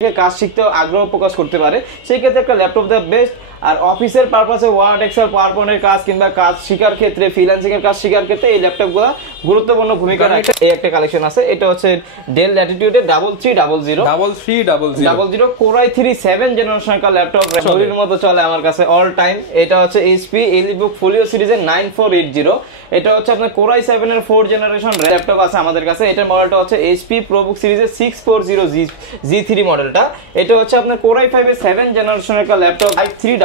কাজ শিখতে আগ্রহ প্রকাশ করতে পারে সেই ক্ষেত্রে একটা ল্যাপটপ দ্য বেস্ট। আর অফিসের পারপাসে ওয়ার্ড এক্সেল পাওয়ারপয়েন্টের কাজ কিংবা কাজ শেখার ক্ষেত্রে ফ্রিল্যান্সিং এর কাজ শেখার ক্ষেত্রে এই ল্যাপটপগুলো গুরুত্বপূর্ণ ভূমিকা রাখে। এই একটা কালেকশন আছে, এটা হচ্ছে ডেল ল্যাটিটিউডের 3300 কোর i3 7 জেনারেশনের ল্যাপটপ, শরীরের মতো চলে আমার কাছে অল টাইম। এটা হচ্ছে এইচপি এলিবুক ফোলিও সিরিজের 9480। এটা হচ্ছে আপনার কোর i7 এর 4 জেনারেশন ল্যাপটপ আছে আমাদের কাছে। এটার মডেলটা হচ্ছে এইচপি প্রোবুক সিরিজের 640 G3 মডেলটা। এটা হচ্ছে আপনার কোর i5 এর 7 জেনারেশনের ল্যাপটপ 5300।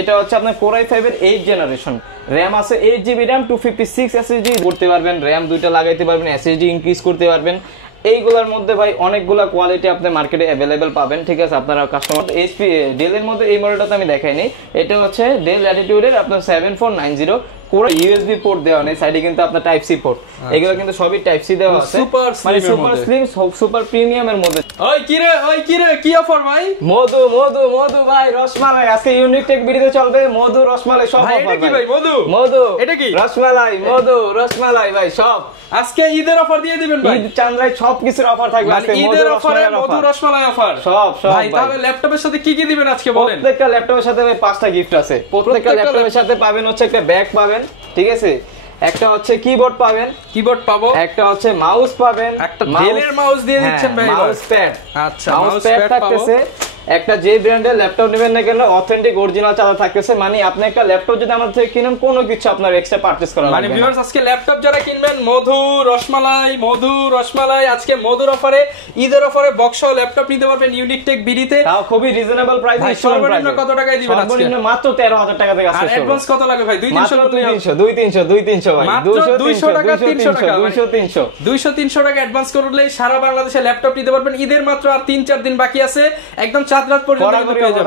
এটা হচ্ছে আপনার কোর i5 এর 8 জেনারেশন, র‍্যাম আছে 8GB র‍্যাম, 256 SSD করতে পারবেন, র‍্যাম দুইটা লাগাইতে পারবেন, SSD ইনক্রিজ করতে পারবেন। এইগুলোর মধ্যে ভাই অনেকগুলা কোয়ালিটি আপনি মার্কেটে अवेलेबल পাবেন, ঠিক আছে। আপনারা কাস্টমার এইচপি ডেলের মধ্যে এই মডেলটা তো আমি দেখাইনি। এটা হচ্ছে ডেল ল্যাটিটিউডের আপনার 7490 কোর ইউএসবি পোর্ট দেওয়া নেই, সাইডে কিন্তু আপনার টাইপ সি পোর্ট। এগুলো কিন্তু সবই টাইপ সি দেওয়া আছে, মানে সুপার স্লিম সুপার প্রিমিয়াম এর মধ্যে। ওই কি রে কি অফার ভাই? মধু ভাই, রসমালাই আজকে ইউনিক টেক ভিডিওতে চলবে। মধু রসমালাই সব অফার। এটা কি ভাই? মধু এটা কি? রসমালাই ভাই সব আজকে ঈদের অফার দিয়ে দিবেন ভাই। ঈদ চান্দ্রাই সবকিছুর অফার থাকবে আজকে। ঈদের অফারে মধু রসমালাই অফার সব ভাই। তাহলে ল্যাপটপের সাথে কি কি দিবেন আজকে বলেন? প্রত্যেকটা ল্যাপটপের সাথে ভাই 5টা গিফট আছে। প্রত্যেকটা ল্যাপটপের সাথে পাবেন হচ্ছে একটা ব্যাগ পাবেন, ঠিক আছে, একটা হচ্ছে কিবোর্ড পাবেন, কিবোর্ড পাবো, একটা হচ্ছে মাউস পাবেন, একটা ডেলের মাউস দিয়ে দিচ্ছেন ভাই, মাউস প্যাড। আচ্ছা মাউস প্যাড থাকতেছে। একটা যে ব্র্যান্ডের ল্যাপটপ নেবেন না কেন অথেন্টিক অরিজিনাল চার্জার থাকতেছে, মানে আপনি একটা ল্যাপটপ যদি আমাদের থেকে কিনেন কোনো কিছু আপনার এক্সট্রা পারচেজ করা লাগবে না। মানে ভিউয়ার্স আজকে ল্যাপটপ যারা কিনবেন মধু রসমালাই আজকে মধুর অফারে, ঈদের অফারে বক্স সহ ল্যাপটপ নিতে পারবেন ইউনিক টেক বিডিতে। তাও খুবই রিজনেবল প্রাইসে। সর্বনিম্ন কত টাকায় দিবেন আজকে? সর্বনিম্ন মাত্র 13000 টাকা থেকে আসছে। আর অ্যাডভান্স কত লাগে ভাই? 200 ভাই, মাত্র 200 টাকা 300 টাকা অ্যাডভান্স করলেই সারা বাংলাদেশে ল্যাপটপ নিতে পারবেন। ঈদের মাত্র আর 3-4 দিন বাকি আছে, একদম চাঁদ রাত পর্যন্ত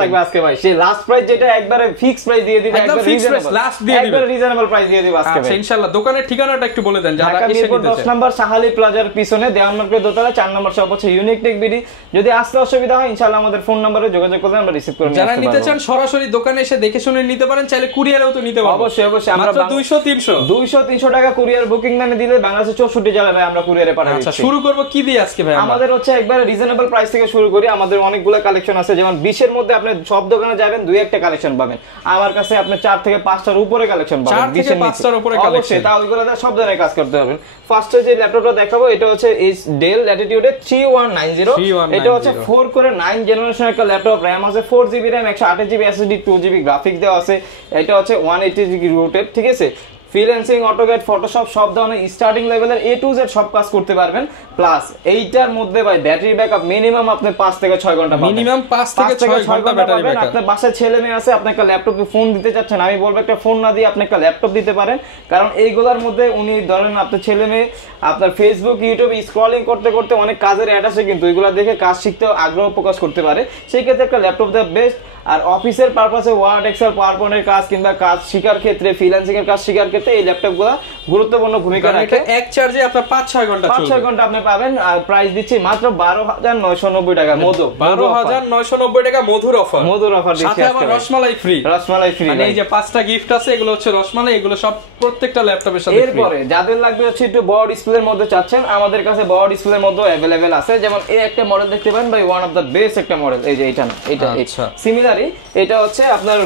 থাকবে আজকে ভাই। সেই লাস্ট প্রাইস যেটা একবারে ফিক্স প্রাইস দিয়ে দিবে, একদম ফিক্স প্রাইস লাস্ট দিয়ে দিবে, একবারে রিজনেবল প্রাইস দিয়ে দিবে আজকে ভাই। আচ্ছা ইনশাআল্লাহ। দোকানের ঠিকানাটা একটু বলে দেন যারা এসে নিতে চায়। 10 নম্বর সাহালি প্লাজার পিছনে দেওয়ান মার্কেট দোতলা 4 নম্বর শপ হচ্ছে ইউনিক টেক বিডি। যদি আসতে অসুবিধা হয় ইনশাআল্লাহ আমাদের ফোন নম্বরে যোগাযোগ করলে আমরা রিসিভ করে নিতে পারবো। যারা নিতে চান সরাসরি দোকানে এসে দেখে শুনে নিতে পারেন, চাইলে কুরিয়ারেও তো নিতে পারবো। অবশ্যই আমরা মাত্র 200-300 টাকা কুরিয়ার বুকিং মানে দিলে বাংলাদেশে 64 জেলায় ভাই আমরা কুরিয়ারে পাঠাই দিচ্ছি। আচ্ছা শুরু করব কি দিয়ে আজকে ভাই? আমাদের হচ্ছে একবারে রিজনেবল প্রাইস থেকে শুরু করি। আমাদের অনেকগুলো কালেকশন আছে, যেমন 20 এর মধ্যে আপনি সব দোকানে যাবেন 2-1টা কালেকশন পাবেন। আমার কাছে আপনি 4 থেকে 5টার উপরে কালেকশন পাবেন। 4 থেকে 5টার উপরে কালেকশন, তাও ওইগুলো সব ধরনের কাজ করতে পারবেন। ফার্স্টে যে ল্যাপটপটা দেখাবো এটা হচ্ছে ডেল ল্যাটিটিউডের 3190। এটা হচ্ছে 4 কোরের 9 জেনারেশনের একটা ল্যাপটপ, র‍্যাম আছে 4GB RAM, 128GB SSD, 2GB graphics দেওয়া আছে। এটা হচ্ছে 180GB রুটেড, ঠিক আছে। ফ্রিল্যান্সিং, অটোক্যাড, ফটোশপ সব ধরনের স্টার্টিং লেভেলের A to Z সব কাজ করতে পারবেন। প্লাস এইটার মধ্যে ভাই ব্যাটারি ব্যাকআপ মিনিমাম আপনি 5 থেকে 6 ঘন্টা পাবেন। মিনিমাম 5 থেকে 6 ঘন্টা ব্যাটারি ব্যাকআপ। আপনার বাসায় ছেলে মেয়ে আছে, আপনি একটা ল্যাপটপে ফোন দিতে চাচ্ছেন, আমি বলবো একটা ফোন না দিয়ে আপনি একটা ল্যাপটপ দিতে পারেন। কারণ এইগুলোর মধ্যে উনি ধরেন আপনার ছেলে মেয়ে আপনার ফেসবুক ইউটিউব স্ক্রলিং করতে করতে অনেক কাজের অ্যাড আসে, কিন্তু এগুলো দেখে কাজ শিখতে আগ্রহ প্রকাশ করতে পারে, সেই ক্ষেত্রে একটা ল্যাপটপ দ্য বেস্ট। আর অফিসের পারপাসে ওয়ার্ড এক্সেল পাওয়ারপয়েন্টের কাজ কিংবা কাজ শেখার ক্ষেত্রে ফ্রিল্যান্সিং এর কাজ শেখার ক্ষেত্রে এই ল্যাপটপগুলো গুরুত্বপূর্ণ ভূমিকা রাখে। এক চার্জে আপনার 5-6 ঘন্টা চলবে, 5-6 ঘন্টা আপনি পাবেন। আর প্রাইস দিচ্ছি মাত্র 12990 টাকা। 12990 টাকা মধুর অফার দিচ্ছি সাথে আবার রসমালাই ফ্রি। মানে এই যে 5টা গিফট আছে, এগুলো হচ্ছে রসমালাই, এগুলো সব প্রত্যেকটা ল্যাপটপের সাথে ফ্রি। এরপরে যাদের লাগবে হচ্ছে একটু বড় ডিসপ্লের মধ্যে চাচ্ছেন, আমাদের কাছে বড় ডিসপ্লের মধ্যে अवेलेबल আছে। যেমন এই একটা মডেল দেখতে পারেন ভাই, ওয়ান অফ দ্য বেস্ট একটা মডেল। এই যে এটা সিমিলারই এটা হচ্ছে আপনার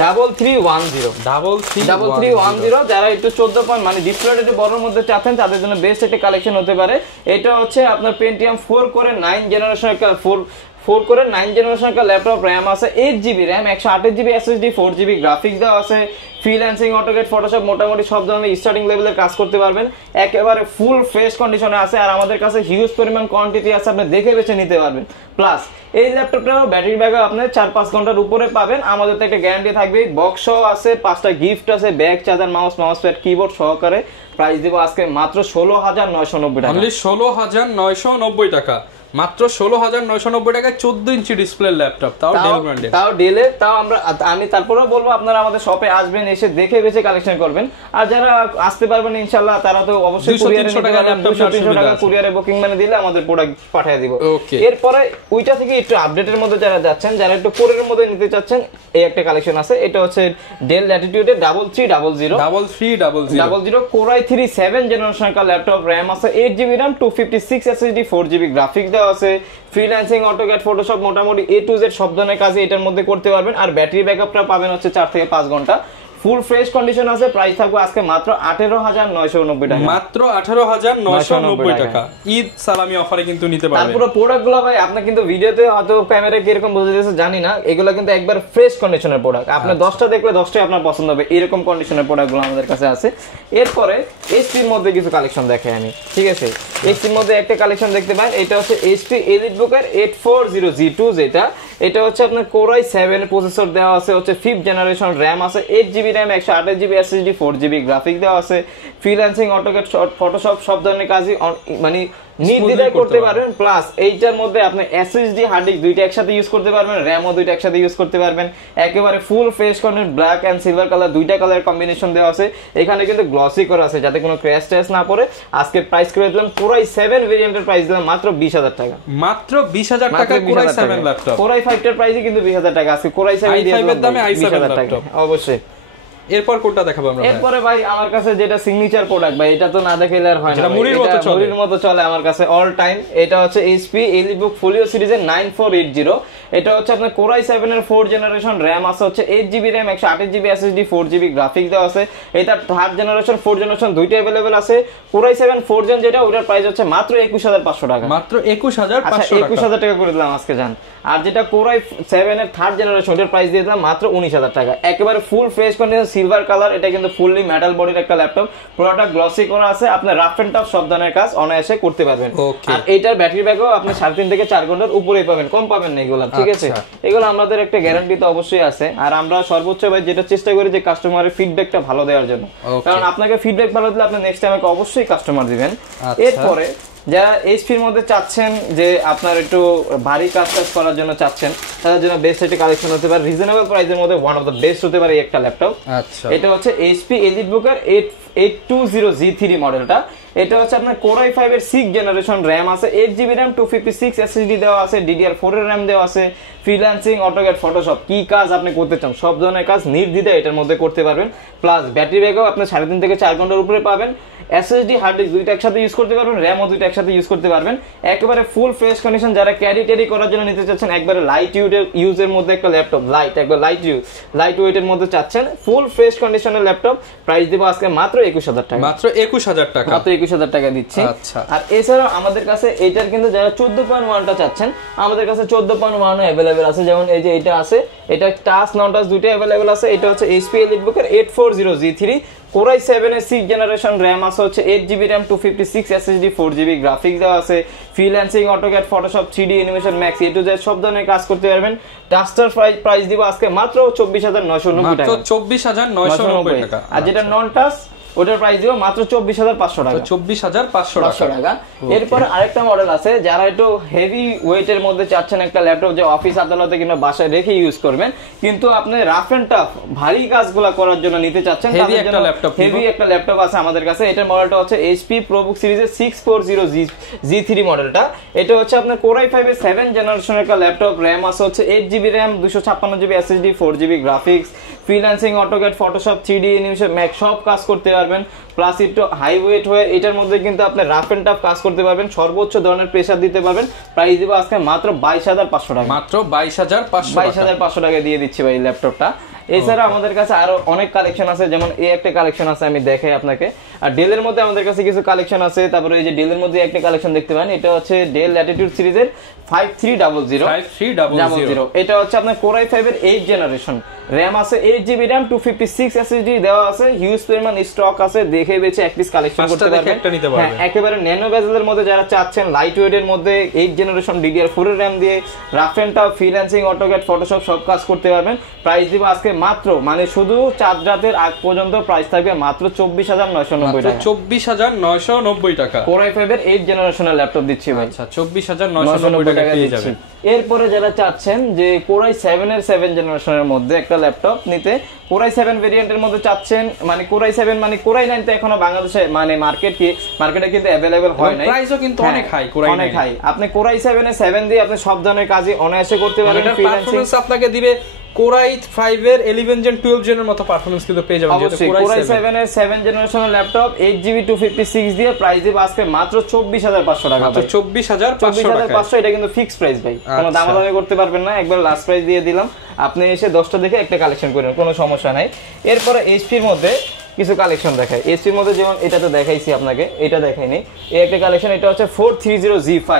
3310 যারা একটু 14 পয়েন্ট মানে ডিসপ্লেটা একটু বড়র মধ্যে চাচ্ছেন তাদের জন্য বেস্ট একটা কালেকশন হতে পারে। এটা হচ্ছে আপনার পেন্টিয়াম 4 কোরের 9 জেনারেশন একটা 4 কোরের 9 জেনারেশন একটা ল্যাপটপ, র‍্যাম আছে 8GB RAM, 128GB SSD, 4GB graphics দেওয়া আছে। ফ্রিল্যান্সিং, অটোক্যাড, ফটোশপ মোটামুটি সব ধরনের স্টার্টিং লেভেলের কাজ করতে পারবেন, একেবারে ফুল ফ্রেশ কন্ডিশনে আছে। আর আমাদের কাছে হিউজ পরিমাণ কোয়ান্টিটি আছে, আপনি দেখে বেছে নিতে পারবেন। প্লাস এই ল্যাপটপটাও ব্যাটারি ব্যাকআপ আপনি 4-5 ঘন্টার উপরে পাবেন। আমাদের তো একটা গ্যারান্টি থাকবে। বক্স আছে, 5টা গিফট আছে, bag, charger, mouse pad, keyboard সহকারে। প্রাইস দিব আজকে মাত্র 16990 টাকা। অনলি 16990 টাকা, মাত্র 16990 টাকায় 14 ইঞ্চি ডিসপ্লে ল্যাপটপ, তাও ডেল ব্র্যান্ডের, তাও আমি তারপরেও বলবো আপনারা আমাদের শপে আসবেন, এসে দেখে বেছে কালেকশন করবেন। আর যারা আসতে পারবেন ইনশাআল্লাহ তারা তো অবশ্যই 200-300 টাকা কুরিয়ারে বুকিং মানে দিলে আমাদের প্রোডাক্ট পাঠিয়ে দিব। এরপরে ওইটা থেকে একটু আপডেটের মধ্যে যারা যাচ্ছেন, যারা একটু কোরের মধ্যে নিতে চাচ্ছেন, এই একটা কালেকশন আছে। এটা হচ্ছে ডেল ল্যাটিটিউডের 3300 core i3 7 generation laptop, RAM আছে 8GB RAM, 256 SSD, 4GB graphics দেওয়া দেওয়া আছে, ফ্রিল্যান্সিং, অটোক্যাড, ফটোশপ, মোটামুটি A to Z সব ধরনের কাজই এটার মধ্যে করতে পারবেন। আর ব্যাটারি ব্যাকআপটা পাবেন হচ্ছে 4 থেকে 5 ঘন্টা। ফুল ফ্রেশ কন্ডিশন আছে। প্রাইস থাকবে আজকে মাত্র 18,990 টাকা, মাত্র 18,990 টাকা। ঈদ সালামি অফারে কিন্তু নিতে পারবেন। তারপরে প্রোডাক্টগুলো ভাই আপনি কিন্তু ভিডিওতে হয়তো ক্যামেরা কি এরকম বোঝা যাচ্ছে জানি না, এগুলো কিন্তু একবার ফ্রেশ কন্ডিশনের প্রোডাক্ট। আপনি 10টা দেখলে 10টাই আপনার পছন্দ হবে, এরকম কন্ডিশনের প্রোডাক্টগুলো আমাদের কাছে আছে। এরপরে এইচপির মধ্যে কিছু কালেকশন দেখাই আমি, ঠিক আছে? এইচপির মধ্যে একটা কালেকশন দেখতে পারেন, এটা হচ্ছে এইচপি এলিটবুকের 840G2, এটা হচ্ছে আপনার Core i7 প্রসেসর দেওয়া আছে, হচ্ছে 5th জেনারেশন, র্যাম আছে 8GB RAM, 128GB SSD, 4GB graphic দেওয়া আছে। ফ্রিল্যান্সিং, অটোক্যাড, ফটোশপ সব ধরনের কাজই মানে নির্দ্বিধায় করতে পারবেন। প্লাস এইটার মধ্যে আপনি এসএসডি হার্ড ডিস্ক দুইটা একসাথে ইউজ করতে পারবেন, র্যামও দুইটা একসাথে ইউজ করতে পারবেন। একেবারে full fresh condition, black and silver colour, দুইটা কালার কম্বিনেশন দেওয়া আছে। এখানে কিন্তু গ্লসি করা আছে যাতে কোনো ক্র্যাশ ট্যাশ না পড়ে। আজকে প্রাইস করে দিলাম Core i7 ভেরিয়েন্টের প্রাইস দিলাম মাত্র 20,000 টাকা, মাত্র 20,000 টাকা Core i7 laptop. Core i5 এর প্রাইসই কিন্তু 20,000 টাকা, আজকে Core i7 দিয়ে এর দামে i7 ল্যাপটপ অবশ্যই। এরপর কোনটা দেখাবো আমরা? এরপরে ভাই আমার কাছে যেটা সিগনেচার প্রোডাক্ট ভাই, এটা তো না দেখাইলে আর হয় না, মুড়ির মতো চলে আমার কাছে অল টাইম। এটা হচ্ছে এইচপি এলিটবুক ফোলিও সিরিজের 9480। এটা হচ্ছে আপনার Core i7 এর 4th জেনারেশন, র্যাম আছে হচ্ছে 8GB RAM, 128GB SSD, 4GB graphic দেওয়া আছে। এটা 3rd জেনারেশন, 4th জেনারেশন দুইটা अवेलेबल আছে। Core i7 4th জেন যেটা, ওটার প্রাইস হচ্ছে মাত্র 21,500 টাকা, মাত্র 21,500 টাকা। 21,000 টাকা করে দিলাম আজকে জান। আর যেটা Core i7 এর 3rd জেনারেশন, ওটার প্রাইস দিয়ে দিলাম মাত্র 19,000 টাকা। একেবারে full fresh condition, silver colour, এটা কিন্তু ফুললি মেটাল বডির একটা ল্যাপটপ। পুরোটা গ্লসি করা আছে, আপনি রাফ এন্ড টাফ সব ধরনের কাজ অনায়াসে করতে পারবেন। আর এইটার ব্যাটারি ব্যাকআপ আপনি 3.5 থেকে 4 ঘন্টার উপরেই পাবেন, কম পাবেন না এগুলো, ঠিক আছে? এগুলো আমাদের একটা গ্যারান্টি তো অবশ্যই আছে। আর আমরা সর্বোচ্চ ভাই যেটা চেষ্টা করি যে কাস্টমারের ফিডব্যাকটা ভালো দেওয়ার জন্য, কারণ আপনাকে ফিডব্যাক ভালো দিলে আপনি নেক্সট টাইম অবশ্যই কাস্টমার দিবেন। এরপরে যারা এইচপির মধ্যে চাচ্ছেন যে আপনার একটু ভারী কাজ করার জন্য চাচ্ছেন, তাদের জন্য বেস্ট একটা কালেকশন হতে পারে, রিজনেবল প্রাইসের মধ্যে ওয়ান অফ দ্য বেস্ট হতে পারে একটা ল্যাপটপ। আচ্ছা, এটা হচ্ছে এইচপি এলিটবুকের 820G3 মডেলটা। এটা হচ্ছে আপনার Core i5 এর 6th জেনারেশন, র্যাম আছে 8GB র্যাম, 256 SSD দেওয়া আছে, DDR4 এর র্যাম দেওয়া আছে। ফ্রিল্যান্সিং, অটোক্যাড, ফটোশপ কি কাজ আপনি করতে চান সব ধরনের কাজ নির্দ্বিধায় এটার মধ্যে করতে পারবেন। প্লাস ব্যাটারি ব্যাকআপ আপনি 3.5 থেকে 4 ঘন্টার উপরে পাবেন। এসএসডি হার্ড ডিস্ক দুইটা একসাথে ইউজ করতে পারবেন, র্যামও দুইটা একসাথে ইউজ করতে পারবেন। একেবারে ফুল ফ্রেশ কন্ডিশন, যারা ক্যারি ট্যারি করার জন্য নিতে চাচ্ছেন, একবারে লাইট ইউজের মধ্যে একটা ল্যাপটপ, একবার লাইট ওয়েটের মধ্যে চাচ্ছেন, ফুল ফ্রেশ কন্ডিশনের ল্যাপটপ, প্রাইস দেবো আজকে মাত্র 21,000 টাকা, মাত্র 21,000 টাকা, মাত্র 21,000 টাকা দিচ্ছি। আচ্ছা, আর এছাড়াও আমাদের কাছে এইটার কিন্তু যারা 14.1টা চাচ্ছেন, আমাদের কাছে 14.1 অ্যাভেলেবেল আছে। যেমন এই যে এটা আছে, এটা টাচ নন টাচ দুইটা অ্যাভেলেবেল আছে। এটা হচ্ছে এইচপি এলিটবুকের 840G3, Core i7 এর 6th জেনারেশন, র্যাম আছে হচ্ছে 8GB RAM, 256 SSD, 4GB graphic দেওয়া আছে। Freelancing, AutoCAD, Photoshop, 3D animation, max A to Z সব ধরনের কাজ করতে পারবেন। ডাস্টার প্রাইস দিব আজকে মাত্র 24,990 টাকা, মাত্র 24,990 টাকা। আর যেটা নন টাচ ওটার প্রাইস দিব মাত্র 24,500 টাকা, 24,500 টাকা। এরপর আরেকটা মডেল আছে, যারা একটু হেভি ওয়েটের মধ্যে চাচ্ছেন একটা ল্যাপটপ যে অফিস আদালতে কিংবা বাসায় রেখে ইউজ করবেন, কিন্তু আপনি রাফ এন্ড টাফ ভারী কাজগুলো করার জন্য নিতে চাচ্ছেন, হেভি একটা ল্যাপটপ আছে আমাদের কাছে। এটার মডেলটা হচ্ছে HP ProBook সিরিজের 640G3 মডেলটা। এটা হচ্ছে আপনার Core i5 এর 7th জেনারেশনের একটা ল্যাপটপ, র্যাম আছে হচ্ছে 8GB RAM, 256GB SSD, 4GB graphics. Freelancing, AutoCAD, Photoshop, 3D animation, max সব কাজ করতে পারবেন। প্লাস একটু হাই ওয়েট হয়ে এটার মধ্যে কিন্তু আপনি রাফ এন্ড টাফ কাজ করতে পারবেন, সর্বোচ্চ ধরনের প্রেসার দিতে পারবেন। প্রাইস দিব আজকে মাত্র 22,500 টাকা, মাত্র 22,500 টাকা দিয়ে দিচ্ছি ভাই ল্যাপটপটা। এছাড়া আমাদের কাছে আরো অনেক কালেকশন আছে, যেমন এই একটা কালেকশন আছে আমি দেখাই আপনাকে। আর ডেলের মধ্যে আমাদের কাছে কিছু কালেকশন আছে। তারপরে এই যে ডেলের মধ্যে একটা কালেকশন দেখতে পারেন, এটা হচ্ছে ডেল ল্যাটিটিউড সিরিজের 5300। এটা হচ্ছে আপনার Core i5 এর 8th জেনারেশন, র্যাম আছে 8GB র্যাম, 256 SSD দেওয়া আছে, হিউজ পরিমাণ স্টক আছে, দেখে বেছে এক পিস কালেকশন করতে পারবেন। হ্যাঁ, একেবারে ন্যানো বেজেলের মধ্যে যারা চাচ্ছেন, লাইট ওয়েটের মধ্যে 8th জেনারেশন DDR4 এর র্যাম দিয়ে rough and tough freelancing, AutoCAD, Photoshop সব কাজ করতে পারবেন। প্রাইস দিব আজকে মাত্র, মানে শুধু চাঁদ রাতের আগ পর্যন্ত প্রাইস থাকবে মাত্র 24,990 টাকা, 24,990 টাকা। Core i5 এর 8th জেনারেশনের ল্যাপটপ দিচ্ছি ভাই। আচ্ছা, 24,990 টাকা পেয়ে যাবেন। এরপরে যারা চাচ্ছেন যে কোরাই 7 এর 7 জেনারেশনের মধ্যে একটা ল্যাপটপ নিতে, কোরাই 7 ভেরিয়েন্টের মধ্যে চাচ্ছেন, মানে কোরাই 7 মানে কোরাই 9 তো এখনো বাংলাদেশে মানে মার্কেটে কিন্তু अवेलेबल হয় নাই, প্রাইসও কিন্তু অনেক হাই, কোরাই 9 অনেক হাই। আপনি কোরাই 7 এ 7 দিয়ে আপনি সব ধরনের কাজই অনায়াসে করতে পারবেন। পারফরম্যান্স আপনাকে দিবে কোরাই 5 এর 11 জেন 12 জেনের মতো পারফরম্যান্স কিন্তু পেয়ে যাবেন যেটা কোরাই 7 এর 7 জেনারেশনের ল্যাপটপ 8GB 256 দিয়ে প্রাইস দিব আজকে মাত্র 24500 টাকা, মাত্র 24500 এটা কিন্তু ফিক্স প্রাইস ভাই, কোনো দামাদামি করতে পারবেন না, একবার লাস্ট প্রাইস দিয়ে দিলাম। আপনি এসে 10টা দেখে একটা কালেকশন করেন, কোনো সমস্যা নাই। এরপরে এইচপির মধ্যে কিছু কালেকশন দেখাই। এইচপির মধ্যে যেমন এটা তো দেখাইছি আপনাকে, এটা দেখাইনি, এই একটা কালেকশন, এটা হচ্ছে 430G5।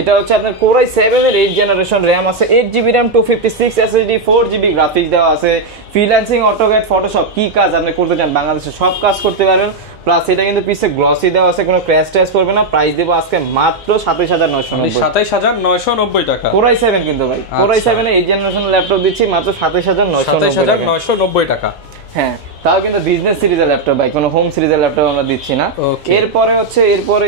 এটা হচ্ছে আপনার কোরাই 7 এর 8 জেনারেশন র‍্যাম আছে, 8GB RAM 256 SSD 4GB graphics দেওয়া আছে, ফ্রিল্যান্সিং, অটোক্যাড, ফটোশপ কি কাজ আপনি করতে চান বাংলাদেশে সব কাজ করতে পারবেন। প্লাস এটা কিন্তু পিছে গ্লসি দেওয়া আছে, কোনো ক্র্যাশ ট্যাশ করবে না। প্রাইস দেব আজকে মাত্র 27990 টাকা। কোরাই 7 কিন্তু ভাই, কোরাই 7 এর 8 জেনারেশন ল্যাপটপ দিচ্ছি মাত্র 27990 টাকা। হ্যাঁ, তাও কিন্তু বিজনেস সিরিজের ল্যাপটপ ভাই, কোনো হোম সিরিজের ল্যাপটপ আমরা দিচ্ছি না। এরপরে হচ্ছে এরপরে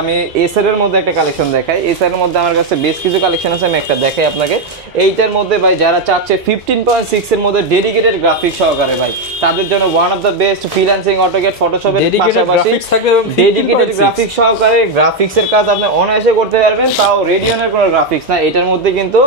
আমি এসার এর মধ্যে একটা কালেকশন দেখাই। এসার এর মধ্যে আমার কাছে বেশ কিছু কালেকশন আছে, আমি একটা দেখাই আপনাকে। এইটার মধ্যে ভাই যারা চাচ্ছে 15.6 এর মধ্যে ডেডিকেটেড গ্রাফিক্স সহকারে ভাই, তাদের জন্য one of the best. Freelancing, AutoCAD, ফটোশপের পাশাপাশি ডেডিকেটেড গ্রাফিক্স সহকারে গ্রাফিক্সের কাজ আপনি অনায়াসে করতে পারবেন, তাও রেডিয়নের কোনো গ্রাফিক্স না। এটার মধ্যে কিন্তু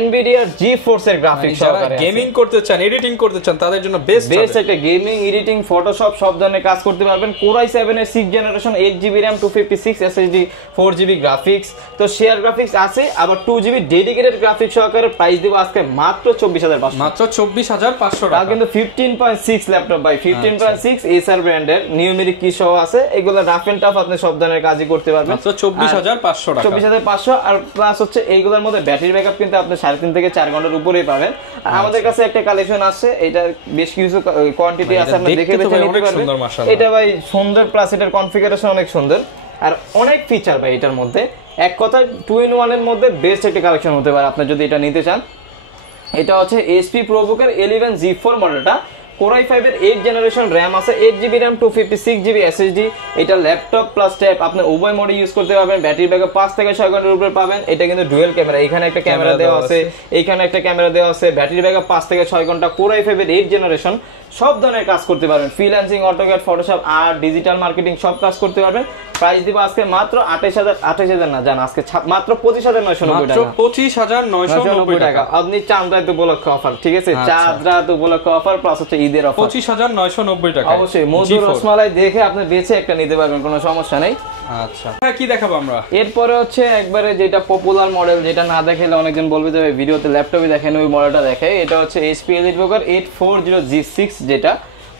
NVIDIA GeForce এর গ্রাফিক্স সহকারে গেমিং করতে চান, এডিটিং করতে চান, তাদের জন্য বেস্ট একটা গেমিং, এডিটিং, ফটোশপ সব ধরনের কাজ করতে পারবেন। কোরাই 7 এর 6 generation 8GB RAM 256 SSD 4GB graphics, তো শেয়ার গ্রাফিক্স আছে, আবার 2GB ডেডিকেটেড গ্রাফিক্স সহকারে প্রাইস দেব আজকে মাত্র 24500, মাত্র 24500 টাকা। কিন্তু 15.6 ল্যাপটপ ভাই, 15.6 এসার ব্র্যান্ডের নিউমেরিক কি সহ আছে, এগুলো রাফ এন্ড টাফ আপনি সব ধরনের কাজই করতে পারবেন। মাত্র 24500 টাকা, 24500। আর প্লাস হচ্ছে এইগুলোর মধ্যে ব্যাটারি ব্যাকআপ কিন্তু আপনি 3.5 থেকে 4 ঘন্টার উপরেই পাবেন। আর আমাদের কাছে একটা কালেকশন আছে, এটা বেশ কিছু কোয়ান্টিটি আছে, আপনি দেখে দেখে নিতে পারবেন। এটা ভাই সুন্দর, প্লাস এটার কনফিগারেশন অনেক সুন্দর আর অনেক ফিচার ভাই এটার মধ্যে। এক কথায় 2-in-1 এর মধ্যে বেস্ট একটা কালেকশন হতে পারে আপনি যদি এটা নিতে চান। এটা হচ্ছে HP ProBooker 11G4 মডেলটা, কোরাই 5 এর 8 জেনারেশন র‍্যাম আছে, 8GB RAM 256GB SSD। এটা ল্যাপটপ প্লাস ট্যাব আপনি উভয় মোডে ইউজ করতে পারবেন। ব্যাটারি ব্যাকআপ 5 থেকে 6 ঘন্টার উপরে পাবেন। এটা কিন্তু ডুয়াল ক্যামেরা, এখানে একটা ক্যামেরা দেওয়া আছে, এইখানে একটা ক্যামেরা দেওয়া আছে। ব্যাটারি ব্যাকআপ 5 থেকে 6 ঘন্টা। কোরাই 5 এর 8 জেনারেশন, সব ধরনের কাজ করতে পারবেন, ফ্রিল্যান্সিং, অটোক্যাড, ফটোশপ আর ডিজিটাল মার্কেটিং সব কাজ করতে পারবেন। প্রাইস দিব আজকে মাত্র 28000 না জান, আজকে মাত্র 25990 টাকা, 25990 টাকা। আপনি চাঁদ রাত উপলক্ষে অফার, ঠিক আছে, চাঁদ রাত উপলক্ষে অফার প্লাস হচ্ছে ঈদের অফার 25990 টাকা। অবশ্যই মধুর রসমালাই দেখে আপনি বেছে একটা নিতে পারবেন, কোনো সমস্যা নেই। আচ্ছা, কি দেখাবো আমরা? এরপরে হচ্ছে একবারে যেটা পপুলার মডেল, যেটা না দেখালে অনেকজন বলবে যে ভিডিওতে ল্যাপটপে দেখেন, ওই মডেলটা দেখে। এটা হচ্ছে HP EliteBooker 840G6, যেটা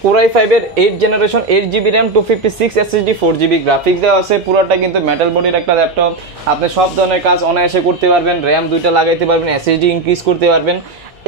কোরাই 5 এর 8 generation 8GB RAM 256 SSD 4GB graphics দেওয়া আছে। পুরোটা কিন্তু মেটাল বডির একটা ল্যাপটপ, আপনি সব ধরনের কাজ অনায়াসে করতে পারবেন। RAM 2টা লাগাইতে পারবেন, SSD ইনক্রিজ করতে পারবেন।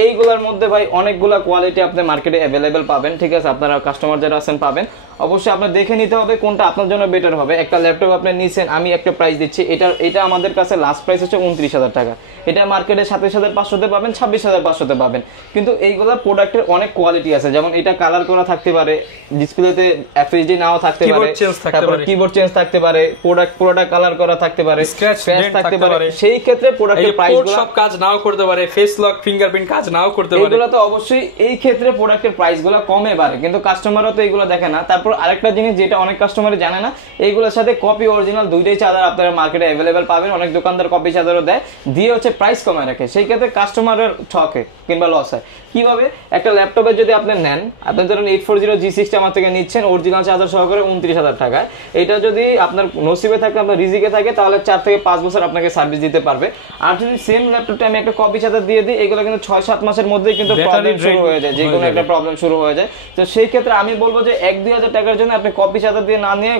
এইগুলোর মধ্যে ভাই অনেকগুলা কোয়ালিটি আপনি মার্কেটে অ্যাভেলেবেল পাবেন, ঠিক আছে, আপনারা কাস্টমার যারা আছেন পাবেন। অবশ্যই আপনার দেখে নিতে হবে কোনটা আপনার জন্য বেটার হবে। একটা ল্যাপটপ আপনি নিছেন, আমি একটা প্রাইস দিচ্ছি, এটা আমাদের কাছে লাস্ট প্রাইস হচ্ছে 29000 টাকা। এটা মার্কেটে 27500 তে পাবেন, 26500 তে পাবেন। কিন্তু এইগুলা প্রোডাক্টের অনেক কোয়ালিটি আছে, যেমন এটা কালার করা থাকতে পারে, ডিসপ্লেতে FHD নাও থাকতে পারে, তারপর কিবোর্ড চেঞ্জ থাকতে পারে, প্রোডাক্ট কালার করা থাকতে পারে, স্ক্র্যাচ থাকতে পারে। সেই ক্ষেত্রে প্রোডাক্টের প্রাইসগুলো সব কাজ নাও করতে পারে, ফেস লক, ফিঙ্গারপ্রিন্ট কাজ নাও করতে পারে। এগুলো তো অবশ্যই এই ক্ষেত্রে প্রোডাক্টের প্রাইসগুলো কমে বাড়ে, কিন্তু কাস্টমাররা তো এগুলো দেখে না। তারপর আরেকটা জিনিস যেটা অনেক কাস্টমারই জানে না, এইগুলোর সাথে কপি অরিজিনাল দুইটাই চাদর আপনারা মার্কেটে অ্যাভেলেবেল পাবেন। অনেক দোকানদার কপি চাদরও দেয়, দিয়ে হচ্ছে প্রাইস কমায় রাখে, সেই ক্ষেত্রে কাস্টমারের ঠকে কিংবা লস হয়। কিভাবে? একটা ল্যাপটপে যদি আপনি নেন, আপনি ধরেন 840G6 আমার থেকে নিচ্ছেন অরিজিনাল চার্জার সহকারে 29000 টাকায়। এটা যদি আপনার নসিবে থাকে, আপনার রিজিকে থাকে, তাহলে 4 থেকে 5 বছর আপনাকে সার্ভিস দিতে পারবে। আর যদি সেম ল্যাপটপটা আমি একটা কপি চার্জার দিয়ে দিই, এগুলো কিন্তু 6-7 মাসের মধ্যেই কিন্তু প্রবলেম শুরু হয়ে যায়, যে কোনো একটা প্রবলেম শুরু হয়ে যায়। তো সেই ক্ষেত্রে আমি বলবো যে 1-2000 টাকার জন্য আপনি কপি চার্জার দিয়ে না নিয়ে,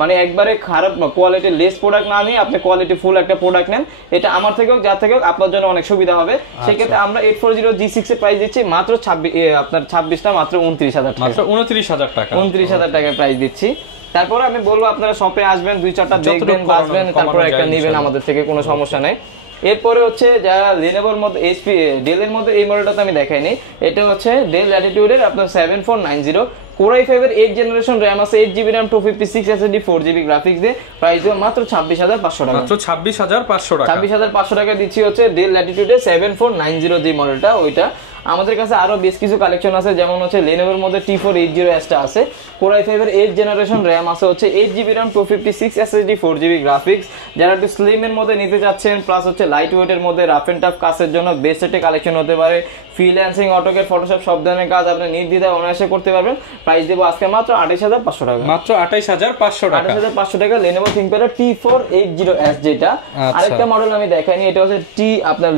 মানে একবারে খারাপ কোয়ালিটি লেস প্রোডাক্ট না নিয়ে আপনি কোয়ালিটি ফুল একটা প্রোডাক্ট নেন, এটা আমার থেকেও যা থেকেও আপনার জন্য অনেক সুবিধা হবে। সেই ক্ষেত্রে আমরা 840G6 এর প্রাইস দিচ্ছি মাত্র 26 না মাত্র 29000 টাকা, মাত্র 29000 টাকা, 29000 টাকায় প্রাইস দিচ্ছি। তারপরে আমি বলবো আপনারা শপে আসবেন, 2-4টা দেখবেন, বাসবেন, তারপরে একটা নেবেন আমাদের থেকে, কোনো সমস্যা নাই। এরপরে হচ্ছে যারা Lenovoর মধ্যে ডেলের মধ্যে এই মডেলটা তো আমি দেখাইনি, এটা হচ্ছে ডেল ল্যাটিটিউডের আপনার 7490 Core i5 এর 8 জেনারেশন RAM আছে, 8GB RAM 256 SSD 4GB graphics দিয়ে, প্রাইস মাত্র 26500 টাকা। মাত্র 26500 টাকা। 26500 টাকা দিচ্ছি হচ্ছে ডেল ল্যাটিটিউড 7490G মডেলটা, ওইটা। আমাদের কাছে আরো বেশ কিছু কালেকশন আছে, যেমন হচ্ছে Lenovo এর মধ্যে T480S টা আছে, Core i5 এর 8 জেনারেশন RAM আছে হচ্ছে 8GB RAM 256 SSD 4GB graphics. যারা একটু স্লিম এর মধ্যে নিতে যাচ্ছেন প্লাস হচ্ছে লাইট ওয়েট এর মধ্যে রাফ এন্ড টাফ কাজের জন্য বেস্ট একটা কালেকশন হতে পারে। ফ্রিল্যান্সিং, অটোক্যাড, ফটোশপ সব ধরনের কাজ আপনি নির্দ্বিধায় অনায়াসে করতে পারবেন। প্রাইস দেব আজকে মাত্র 28500 টাকা। মাত্র 28500 টাকা। 28500 টাকা Lenovo ThinkPad T480S যেটা। আরেকটা মডেল আমি দেখাইনি, এটা হচ্ছে আপনার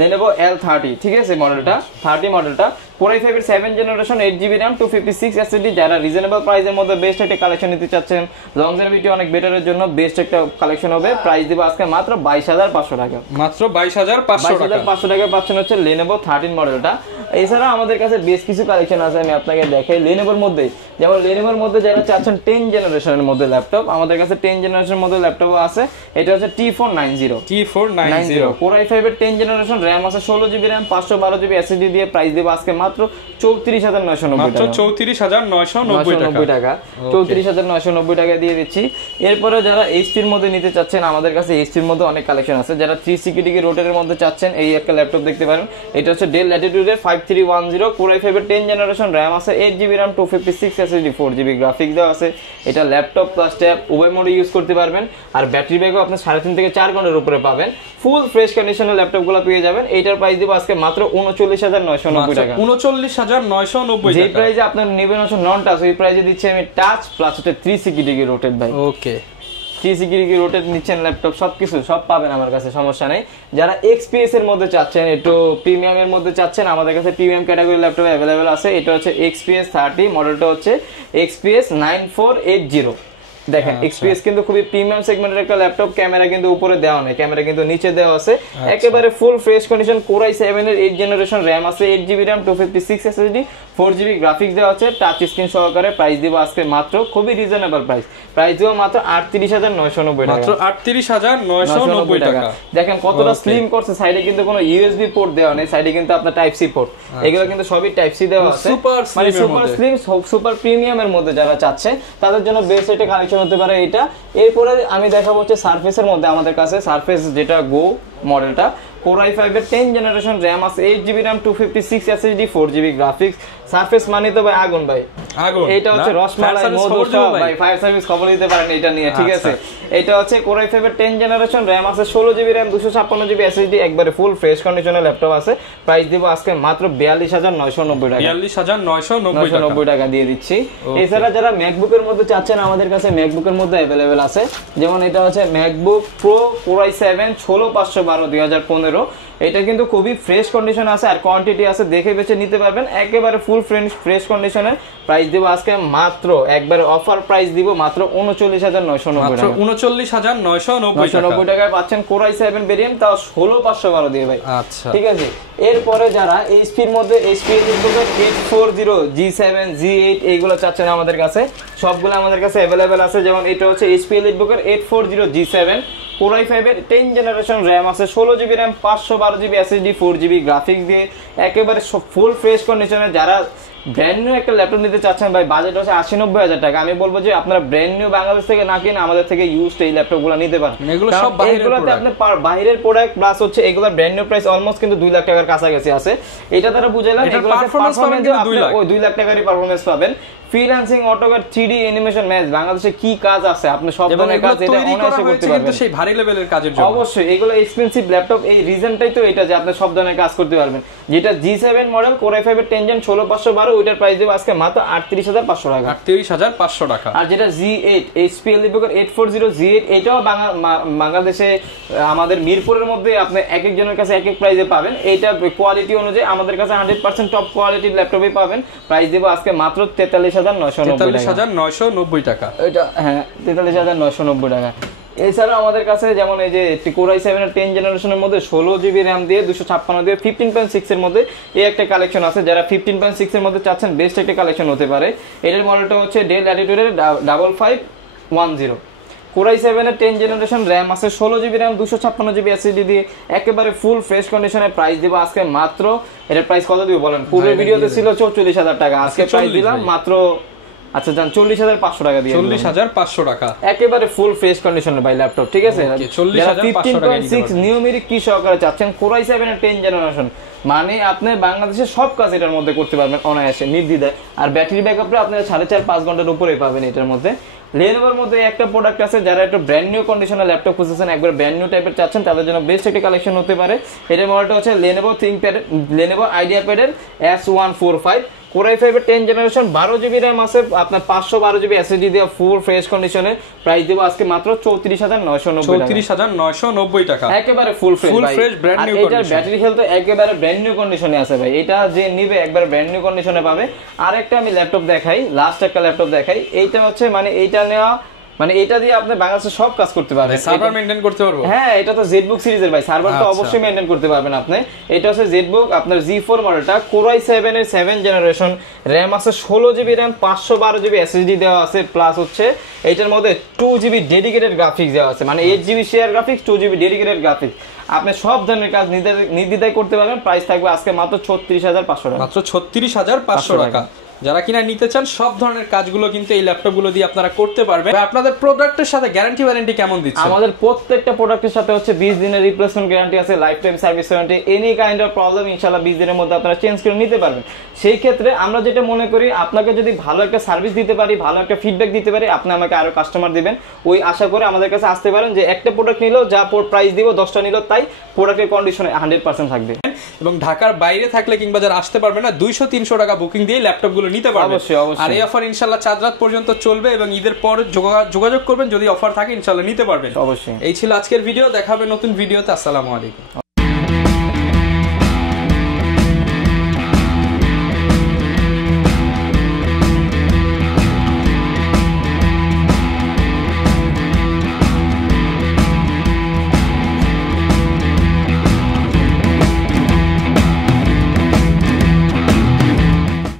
Lenovo L30, ঠিক আছে মডেলটা, 30 মডেলটা। Core i5 এর 7 জেনারেশন 8GB RAM 256 SSD। যারা রিজনেবল প্রাইসের মধ্যে বেস্ট একটা কালেকশন নিতে চাচ্ছেন, লংজিভিটি অনেক বেটারের জন্য বেস্ট একটা কালেকশন হবে। প্রাইস দিব আজকে মাত্র 22500 টাকা। মাত্র 22500 টাকা পাচ্ছেন হচ্ছে Lenovo 13 মডেলটা। এছাড়া আমাদের কাছে বেশ কিছু কালেকশন আছে, আমি আপনাকে দেখাই Lenovoর মধ্যে। যেমন Lenovoর মধ্যে যারা চাচ্ছেন 10 জেনারেশনের মধ্যে ল্যাপটপ, আমাদের কাছে 10 জেনারেশনের মধ্যে ল্যাপটপ আছে। এটা হচ্ছে T490 Core i5 এর 10 জেনারেশন RAM আছে 16GB RAM 512GB SSD দিয়ে। প্রাইস দিব আজকে মাত্র 34990 টাকা। 34990 টাকা। 34990 টাকা দিয়ে দিচ্ছি। এরপরে যারা এইচপির মধ্যে নিতে চাচ্ছেন, আমাদের কাছে এইচপির মধ্যে অনেক কালেকশন আছে। যারা 360 রোটের মধ্যে চাচ্ছেন, এই একটা ল্যাপটপ দেখতে পারেন। এটা হচ্ছে ডেল ল্যাটিটিউড 5310 Core i5 এর 10 জেনারেশন RAM আছে 8GB RAM 256 SSD 4GB graphics দেওয়া আছে। এটা ল্যাপটপ প্লাস ট্যাব উভয় মোডে ইউজ করতে পারবেন। আর ব্যাটারি ব্যাকআপ আপনি 3.5 থেকে 4 ঘন্টার উপরে পাবেন। ফুল ফ্রেশ কন্ডিশনের ল্যাপটপগুলো পেয়ে যাবেন। এইটার প্রাইস দিব আজকে মাত্র 39990 টাকা। 39990 যে টাকা। প্রাইসে আপনার নেবেন হচ্ছে নন টাচ, ওই প্রাইসে দিচ্ছি আমি টাচ প্লাস হচ্ছে 360 রোটেট ভাই। ওকে, 360 রোটেট নিচ্ছেন ল্যাপটপ, সবকিছু সব পাবেন আমার কাছে, সমস্যা নেই। যারা XPS এর মধ্যে চাচ্ছেন, একটু প্রিমিয়াম এর মধ্যে চাচ্ছেন, আমাদের কাছে প্রিমিয়াম ক্যাটাগরি ল্যাপটপ अवेलेबल আছে। এটা হচ্ছে XPS 30 মডেলটা হচ্ছে XPS 9480। দেখেন XPS কিন্তু খুবই প্রিমিয়াম সেগমেন্টের একটা ল্যাপটপ। ক্যামেরা কিন্তু উপরে দেওয়া নেই, ক্যামেরা কিন্তু নিচে দেওয়া আছে। একেবারে full fresh condition. Core i7 এর 8 জেনারেশন RAM আছে 8GB RAM 256 SSD 4GB graphics দেওয়া আছে টাচ স্ক্রিন সহকারে। প্রাইস দিব আজকে মাত্র খুবই রিজনেবল প্রাইস, প্রাইস দিব মাত্র 38990 টাকা। মাত্র 38990 টাকা। দেখেন কতটা স্লিম করছে, সাইডে কিন্তু কোনো USB পোর্ট দেওয়া নেই, সাইডে কিন্তু আপনার টাইপ সি পোর্ট। এগুলো কিন্তু সবই টাইপ সি দেওয়া আছে, মানে সুপার স্লিম সুপার প্রিমিয়ামের মধ্যে যারা চাচ্ছে তাদের জন্য বেস্ট একটা কালেকশন হতে পারে এটা। এরপরে আমি দেখাবো হচ্ছে সারফেসের মধ্যে। আমাদের কাছে সারফেস যেটা গো মডেলটা, Core i5 এর 10 জেনারেশন RAM আছে 8GB RAM 256 SSD 4GB graphics. Surface মানে তো ভাই আগুন ভাই, আগুন। এটা হচ্ছে রসমালাই মধুসা ভাই, ফায়ার সার্ভিস খবর দিতে পারেন এটা নিয়ে, ঠিক আছে। এটা হচ্ছে Core i5 এর 10 জেনারেশন RAM আছে 16GB RAM 256GB SSD, একবারে ফুল ফ্রেশ কন্ডিশনের ল্যাপটপ আছে। প্রাইস দিব আজকে মাত্র 42990 টাকা। 42990 টাকা দিয়ে দিচ্ছি। এছাড়া যারা ম্যাকবুকের মধ্যে চাচ্ছেন, আমাদের কাছে ম্যাকবুকের মধ্যে अवेलेबल আছে। যেমন এটা হচ্ছে ম্যাকবুক প্রো Core i7 16512 2015। এটা কিন্তু খুবই ফ্রেশ কন্ডিশন আছে আর কোয়ান্টিটি আছে, দেখে বেছে নিতে পারবেন। একেবারে ফুল ফ্রেশ কন্ডিশনের। প্রাইস দিব আজকে মাত্র একবারে অফার প্রাইস দিব মাত্র 39990 টাকা। 39990 টাকায় পাচ্ছেন Core i7 ভেরিয়েন্ট, তাও 16512 দিয়ে ভাই। আচ্ছা, ঠিক ঠিক আছে। এরপরে যারা এইচপির মধ্যে HP এলিটবুকের 840 G7 G8 এইগুলো চাচ্ছেন, আমাদের কাছে সবগুলো আমাদের কাছে अवेलेबल আছে। যেমন এটা হচ্ছে HP এলিটবুকের 840 G7 Core i5 এর 10 জেনারেশন RAM আছে 16GB RAM 512GB SSD 4GB graphics দিয়ে, একেবারে ফুল ফ্রেশ কন্ডিশনে। যারা ব্র্যান্ড নিউ একটা ল্যাপটপ নিতে চাচ্ছেন ভাই, বাজেট হচ্ছে 80-90 হাজার টাকা, আমি বলবো যে আপনারা ব্র্যান্ড নিউ বাংলাদেশ থেকে না কিনে আমাদের থেকে ইউজড এই ল্যাপটপগুলো নিতে পারেন। এগুলো সব এগুলোতে আপনি বাইরের প্রোডাক্ট প্লাস হচ্ছে এগুলোর ব্র্যান্ড নিউ প্রাইস অলমোস্ট কিন্তু 2 লাখ টাকার কাছাকাছি আছে। এটা তারা বুঝাইলাম, এগুলোতে পারফরম্যান্স ওই 2 লাখ টাকারই পারফরম্যান্স পাবেন। Freelancing, AutoCAD, 3D animation, match, বাংলাদেশে কি কাজ আছে আপনি সব ধরনের কাজ এটা অনায়াসে করতে পারবেন, কিন্তু সেই ভারী লেভেলের কাজের জন্য। অবশ্যই এগুলো এক্সপেন্সিভ ল্যাপটপ, এই রিজনটাই তো এটা যে আপনি সব ধরনের কাজ করতে পারবেন। যেটা G7 মডেল Core i5 এর 10 জেন 16512, ওইটার প্রাইস দেব আজকে মাত্র 38500 টাকা। 38500 টাকা। আর যেটা G8 HP এলিটবুকের 840 G8, এটাও বাংলাদেশে আমাদের মিরপুরের মধ্যে আপনি এক একজনের কাছে এক এক প্রাইসে পাবেন। এটা কোয়ালিটি অনুযায়ী আমাদের কাছে 100% টপ কোয়ালিটির ল্যাপটপই পাবেন। প্রাইস দেব আজকে মাত্র 43990 টাকা। এটা হ্যাঁ 43990 টাকা। এছাড়া আমাদের কাছে যেমন এই যে Core i7 এর 10 জেনারেশনের মধ্যে 16GB RAM দিয়ে 256 দিয়ে 15.6 এর মধ্যে এই একটা কালেকশন আছে। যারা 15.6 এর মধ্যে চাচ্ছেন বেস্ট একটা কালেকশন হতে পারে। এটার মডেলটা হচ্ছে Dell Latitude 5510। কোরাই 7 এর 10 জেনারেশন র‍্যাম আছে, 16 জিবি র‍্যাম, 256 জিবি এসএসডি দিয়ে একেবারে ফুল ফ্রেশ কন্ডিশনে প্রাইস দিব আজকে মাত্র, এটার প্রাইস কত দিব বলেন? পূর্বের ভিডিওতে ছিল 44000 টাকা, আজকে প্রাইস দিলাম মাত্র, আচ্ছা জান 40500 টাকা দিয়ে, 40500 টাকা একেবারে ফুল ফ্রেশ কন্ডিশনের ভাই ল্যাপটপ, ঠিক আছে? 40500 টাকা 15.6 নিউমেরিক কি সহকারে চাচ্ছেন কোরাই 7 এর 10 জেনারেশন, মানে আপনি বাংলাদেশের সব কাজ এটার মধ্যে করতে পারবেন অনায়াসে নির্দ্বিধায়। আর ব্যাটারি ব্যাকআপটা আপনি 4.5 ঘন্টার উপরেই পাবেন এটার মধ্যে। Lenovoর মধ্যে একটা প্রোডাক্ট আছে, যারা একটা ব্র্যান্ড নিউ কন্ডিশনাল ল্যাপটপ খুঁজছেন, একবার ব্র্যান্ড নিউ টাইপের চাচ্ছেন, তাদের জন্য বেস্ট একটা কালেকশন হতে পারে। এটার মডেলটা হচ্ছে Lenovo ThinkPad, Lenovo IdeaPad এর S145 কোরাই 5 এর 10 জেনারেশন, 12 জিবি র‍্যাম আছে, আপনার 512 জিবি এসএসডি দিয়ে ফুল ফ্রেশ কন্ডিশনে প্রাইস দেব আজকে মাত্র 34990 টাকা, একেবারে full fresh brand new condition. এটার ব্যাটারি হেলথ একেবারে ব্র্যান্ড নিউ কন্ডিশনে আছে ভাই, এটা যে নিবে একবার ব্র্যান্ড নিউ কন্ডিশনে পাবে। আরেকটা আমি ল্যাপটপ দেখাই, লাস্ট একটা ল্যাপটপ দেখাই, এইটা হচ্ছে মানে এইটা নেওয়া মানে এটা দিয়ে আপনি বাংলাদেশে সব কাজ করতে পারবেন, সার্ভার মেইনটেইন করতে পারবো। হ্যাঁ, এটা তো জেডবুক সিরিজের ভাই, সার্ভার তো অবশ্যই মেইনটেইন করতে পারবেন আপনি। এটা হচ্ছে জেডবুক আপনার G4 মডেলটা, কোরাই 7 এর 7 জেনারেশন, র‍্যাম আছে 16 জিবি র‍্যাম, 512 জিবি এসএসডি দেওয়া আছে, প্লাস হচ্ছে এইটার মধ্যে 2 জিবি ডেডিকেটেড গ্রাফিক্স দেওয়া আছে, মানে 8 GB share graphics, 2 GB dedicated graphics, আপনি সব ধরনের কাজ নির্দ্বিধায় করতে পারবেন। প্রাইস থাকবে আজকে মাত্র 36500 টাকা, মাত্র 36500 টাকা। যারা কিনা নিতে চান সব ধরনের কাজগুলো কিন্তু এই ল্যাপটপগুলো দিয়ে আপনারা করতে পারবেন। আপনাদের প্রোডাক্টের সাথে গ্যারান্টি ওয়ারেন্টি কেমন দিচ্ছেন? আমাদের প্রত্যেকটা প্রোডাক্টের সাথে হচ্ছে 20 দিনের রিপ্লেসমেন্ট গ্যারান্টি আছে, life time service warranty, any kind of problem ইনশাআল্লাহ 20 দিনের মধ্যে আপনারা চেঞ্জ করে নিতে পারবেন। সেই ক্ষেত্রে আমরা যেটা মনে করি, আপনাকে যদি ভালো একটা সার্ভিস দিতে পারি, ভালো একটা ফিডব্যাক দিতে পারি, আপনি আমাকে আরো কাস্টমার দিবেন, ওই আশা করে আমাদের কাছে আসতে পারেন। যে একটা প্রোডাক্ট নিলেও যা প্রাইস দিব, 10টা নিলেও তাই, প্রোডাক্টের কন্ডিশনে 100% থাকবে। এবং ঢাকার বাইরে থাকলে কিংবা যারা আসতে পারবে না, 200-300 টাকা বুকিং দিয়ে ল্যাপটপগুলো নিতে পারবেন। আর এই অফার ইনশাআল্লাহ 4 রাত পর্যন্ত চলবে এবং ঈদের পর যোগাযোগ করবেন, যদি অফার থাকে ইনশাআল্লাহ নিতে পারবেন অবশ্যই। এই ছিল আজকের ভিডিও, দেখা হবে নতুন ভিডিওতে। আসসালামু আলাইকুম।